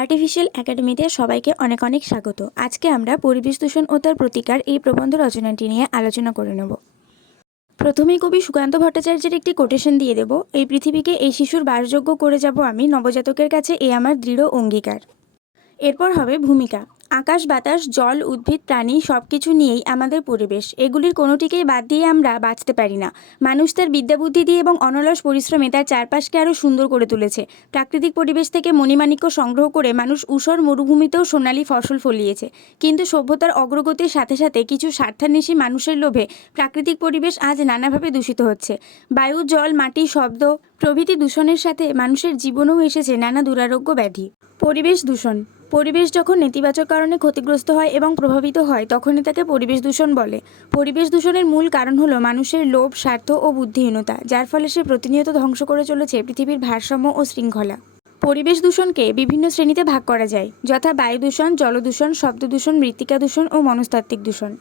Artificial একাডেমিতে সবাইকে অনেক অনেক স্বাগত। আজকে আমরা পরিবেশ দূষণ ও তার প্রতিকার এই প্রবন্ধ রচনাটি নিয়ে আলোচনা করে নেব। প্রথমে কবি সুকান্ত ভট্টাচার্যের একটি কোটেশন দিয়ে দেব, এই পৃথিবীকে এই শিশুর বাসযোগ্য করে যাব আমি, নবজাতকের কাছে এ আমার দৃঢ় অঙ্গীকার। এরপর হবে ভূমিকা। আকাশ, বাতাস, জল, উদ্ভিদ, প্রাণী সব কিছু নিয়েই আমাদের পরিবেশ। এগুলির কোনোটিকেই বাদ দিয়ে আমরা বাঁচতে পারি না। মানুষ তার বিদ্যাবুদ্ধি দিয়ে এবং অনলস পরিশ্রমে তার চারপাশকে আরও সুন্দর করে তুলেছে। প্রাকৃতিক পরিবেশ থেকে মণিমাণিক্য সংগ্রহ করে মানুষ ঊষর মরুভূমিতেও সোনালি ফসল ফলিয়েছে। কিন্তু সভ্যতার অগ্রগতির সাথে সাথে কিছু স্বার্থান্বেষী মানুষের লোভে প্রাকৃতিক পরিবেশ আজ নানাভাবে দূষিত হচ্ছে। বায়ু, জল, মাটি, শব্দ প্রভৃতি দূষণের সাথে মানুষের জীবনেও এসেছে নানা দুরারোগ্য ব্যাধি। পরিবেশ দূষণ। পরিবেশ যখন নেতিবাচক কারণে ক্ষতিগ্রস্ত হয় এবং প্রভাবিত হয়, তখনই তাকে পরিবেশ দূষণ বলে। পরিবেশ দূষণের মূল কারণ হলো মানুষের লোভ, স্বার্থ ও বুদ্ধিহীনতা, যার ফলে সে প্রতিনিয়ত ধ্বংস করে চলেছে পৃথিবীর ভারসাম্য ও শৃঙ্খলা। পরিবেশ দূষণকে বিভিন্ন শ্রেণীতে ভাগ করা যায়, যথা বায়ু দূষণ জলদূষণ শব্দ দূষণ, মৃত্তিকা দূষণ ও মনস্তাত্ত্বিক দূষণ।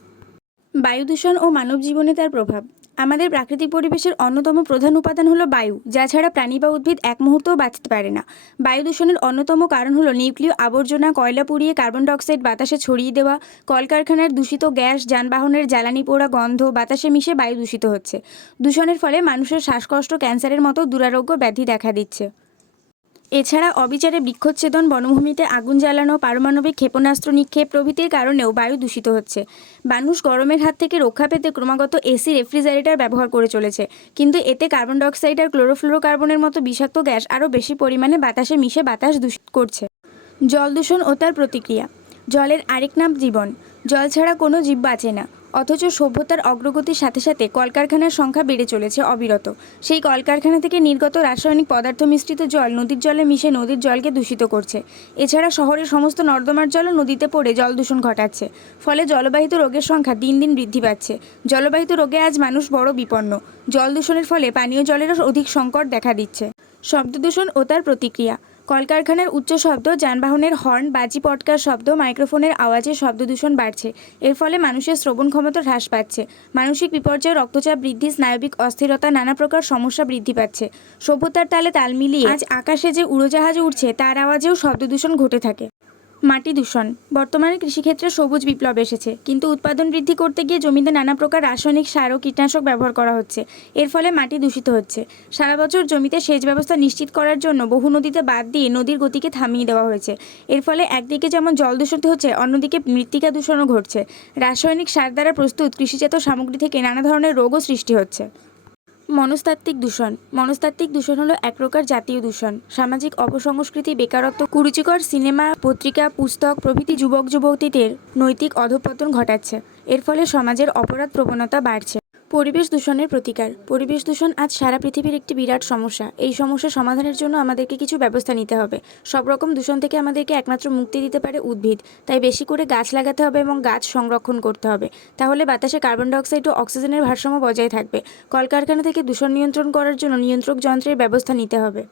বায়ু দূষণ ও মানব জীবনে তার প্রভাব। আমাদের প্রাকৃতিক পরিবেশের অন্যতম প্রধান উপাদান হলো বায়ু, যা ছাড়া প্রাণী বা উদ্ভিদ এক মুহূর্তও বাঁচতে পারে না। বায়ু দূষণের অন্যতম কারণ হলো নিউক্লিয় আবর্জনা, কয়লা পুড়িয়ে কার্বন ডাইঅক্সাইড বাতাসে ছড়িয়ে দেওয়া, কলকারখানার দূষিত গ্যাস, যানবাহনের জ্বালানি পোড়া গন্ধ, বাতাসে মিশে বায়ু দূষিত হচ্ছে। দূষণের ফলে মানুষের শ্বাসকষ্ট, ক্যান্সারের মতো দুরারোগ্য ব্যাধি দেখা দিচ্ছে। এছাড়া অবিচারে বৃক্ষচ্ছেদন, বনভূমিতে আগুন জ্বালানো, পারমাণবিক ক্ষেপণাস্ত্র নিক্ষেপ প্রভৃতির কারণেও বায়ু দূষিত হচ্ছে। মানুষ গরমের হাত থেকে রক্ষা পেতে ক্রমাগত এসি রেফ্রিজারেটর ব্যবহার করে চলেছে। কিন্তু এতে কার্বন ডাইঅক্সাইড আর ক্লোরোফ্লোরোকার্বনের মতো বিষাক্ত গ্যাস আরও বেশি পরিমাণে বাতাসে মিশে বাতাস দূষিত করছে। জল দূষণ ও তার প্রতিক্রিয়া। জলের আরেক নাম জীবন। জল ছাড়া কোনো জীব বাঁচে না। অথচ সভ্যতার অগ্রগতির সাথে সাথে কলকারখানার সংখ্যা বেড়ে চলেছে অবিরত। সেই কলকারখানা থেকে নির্গত রাসায়নিক পদার্থ মিশ্রিত জল নদীর জলে মিশে নদীর জলকে দূষিত করছে। এছাড়া শহরের সমস্ত নর্দমার জলও নদীতে পড়ে জল দূষণ ঘটাচ্ছে। ফলে জলবাহিত রোগের সংখ্যা দিন দিন বৃদ্ধি পাচ্ছে। জলবাহিত রোগে আজ মানুষ বড় বিপন্ন। জল দূষণের ফলে পানীয় জলেরও অধিক সংকট দেখা দিচ্ছে। শব্দ দূষণ ও তার প্রতিক্রিয়া। কলকারখানার উচ্চ শব্দ, যানবাহনের হর্ন, বাজি পটকার শব্দ, মাইক্রোফোনের আওয়াজে শব্দ দূষণ বাড়ছে। এর ফলে মানুষের শ্রবণ ক্ষমতা হ্রাস পাচ্ছে। মানসিক বিপর্যয়, রক্তচাপ বৃদ্ধি, স্নায়বিক অস্থিরতা, নানা প্রকার সমস্যা বৃদ্ধি পাচ্ছে। সভ্যতার তালে তাল মিলিয়ে আজ আকাশে যে উড়োজাহাজ উঠছে তার আওয়াজেও শব্দ দূষণ ঘটে থাকে। মাটি দূষণ। বর্তমানে কৃষিক্ষেত্রে সবুজ বিপ্লব এসেছে, কিন্তু উৎপাদন বৃদ্ধি করতে গিয়ে জমিতে নানা প্রকার রাসায়নিক সার ও কীটনাশক ব্যবহার করা হচ্ছে। এর ফলে মাটি দূষিত হচ্ছে। সারা বছর জমিতে সেচ ব্যবস্থা নিশ্চিত করার জন্য বহু নদীতে বাদ দিয়ে নদীর গতিকে থামিয়ে দেওয়া হয়েছে। এর ফলে একদিকে যেমন জল দূষিত হচ্ছে, অন্যদিকে মৃত্তিকা দূষণও ঘটছে। রাসায়নিক সার দ্বারা প্রস্তুত কৃষিজাত সামগ্রী থেকে নানা ধরনের রোগও সৃষ্টি হচ্ছে। মনস্তাত্ত্বিক দূষণ। মনস্তাত্ত্বিক দূষণ হলো এক প্রকার জাতীয় দূষণ। সামাজিক অপসংস্কৃতি, বেকারত্ব, কুরুচিকর সিনেমা, পত্রিকা, পুস্তক, প্রভৃতি যুবক যুবতীদের নৈতিক অধঃপতন ঘটাচ্ছে। এর ফলে সমাজের অপরাধ প্রবণতা বাড়ছে। পরিবেশ দূষণের প্রতিকার। পরিবেশ দূষণ আজ সারা পৃথিবীর একটি বিরাট সমস্যা। এই সমস্যা সমাধানের জন্য আমাদেরকে কিছু ব্যবস্থা নিতে হবে। সব রকম দূষণ থেকে আমাদেরকে একমাত্র মুক্তি দিতে পারে উদ্ভিদ। তাই বেশি করে গাছ লাগাতে হবে এবং গাছ সংরক্ষণ করতে হবে। তাহলে বাতাসে কার্বন ডাইঅক্সাইড ও অক্সিজেনের ভারসাম্য বজায় থাকবে। কলকারখানা থেকে দূষণ নিয়ন্ত্রণ করার জন্য নিয়ন্ত্রক যন্ত্রের ব্যবস্থা নিতে হবে।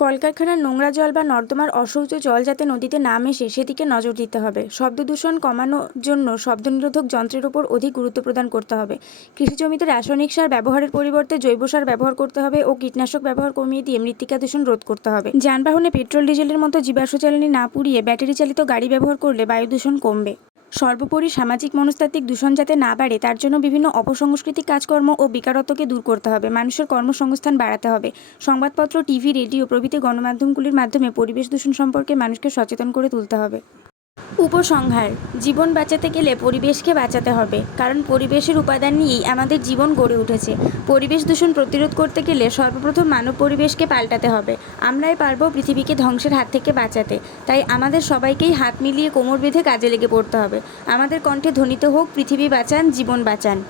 কলকারখানার নোংরা জল বা নর্দমার অশৌচ জল যাতে নদীতে না মেশে, সেদিকে নজর দিতে হবে। শব্দ দূষণ কমানোর জন্য শব্দ নিরোধক যন্ত্রের উপর অধিক গুরুত্ব প্রদান করতে হবে। কৃষি জমিতে রাসায়নিক সার ব্যবহারের পরিবর্তে জৈব সার ব্যবহার করতে হবে ও কীটনাশক ব্যবহার কমিয়ে দিয়ে মৃত্তিকা দূষণ রোধ করতে হবে। যানবাহনে পেট্রোল, ডিজেলের মতো জীবাশ্ম জ্বালানি না পুড়িয়ে ব্যাটারি চালিত গাড়ি ব্যবহার করলে বায়ু দূষণ কমবে। সর্বোপরি সামাজিক মনস্তাত্ত্বিক দূষণ যাতে না বাড়ে, তার জন্য বিভিন্ন অপসংস্কৃতিক কাজকর্ম ও বেকারত্বকে দূর করতে হবে। মানুষের কর্মসংস্থান বাড়াতে হবে। সংবাদপত্র, টিভি, রেডিও প্রভৃতি গণমাধ্যমগুলির মাধ্যমে পরিবেশ দূষণ সম্পর্কে মানুষকে সচেতন করে তুলতে হবে। উপসংহার, জীবন বাঁচাতে গেলে পরিবেশকে বাঁচাতে হবে। কারণ পরিবেশের উপাদান নিয়েই আমাদের জীবন গড়ে উঠেছে। পরিবেশ দূষণ প্রতিরোধ করতে গেলে সর্বপ্রথম মানব পরিবেশকে পাল্টাতে হবে। আমরাই পারব পৃথিবীকে ধ্বংসের হাত থেকে বাঁচাতে। তাই আমাদের সবাইকেই হাত মিলিয়ে কোমর বেঁধে কাজে লেগে পড়তে হবে। আমাদের কণ্ঠে ধ্বনিত হোক, পৃথিবী বাঁচান, জীবন বাঁচান।